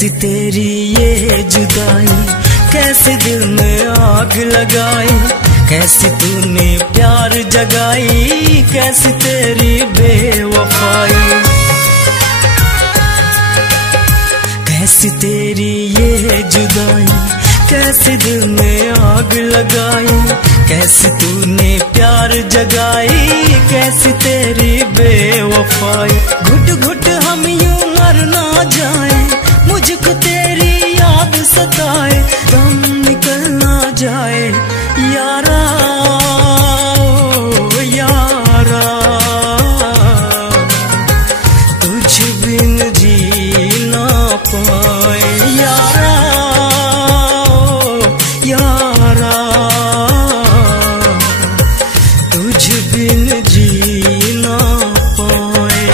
कैसी तेरी ये जुदाई, कैसे दिल में आग लगाई, कैसी तूने प्यार जगाई, कैसी तेरी बेवफाई। कैसी तेरी ये जुदाई, कैसे दिल में आग लगाई, कैसी तूने प्यार जगाई, कैसी तेरी बेवफाई। घुट घुट हम यूं मर ना जाए, मुझको तेरी याद सताए, दम निकल ना जाए यारा ओ यारा, तुझ बिन जी ना पाए यारा ओ यारा, तुझ बिन जी ना पाए।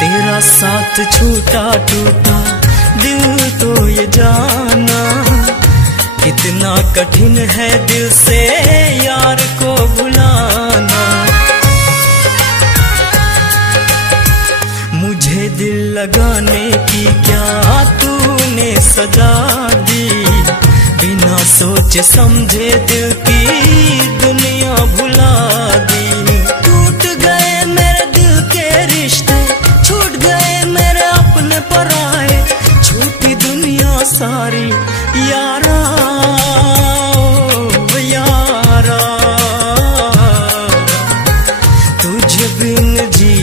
तेरा साथ छूटा टूटा दिल तो ये जाना, कितना कठिन है दिल से यार को भुलाना। मुझे दिल लगाने की क्या तूने सजा दी, बिना सोचे समझे दिल की दुनिया भुला दी। टूट गए मेरे दिल के रिश्ते, छूट गए मेरे अपने पराए, छूटी दुनिया सारी यारा ओ यारा, तुझ बिन जी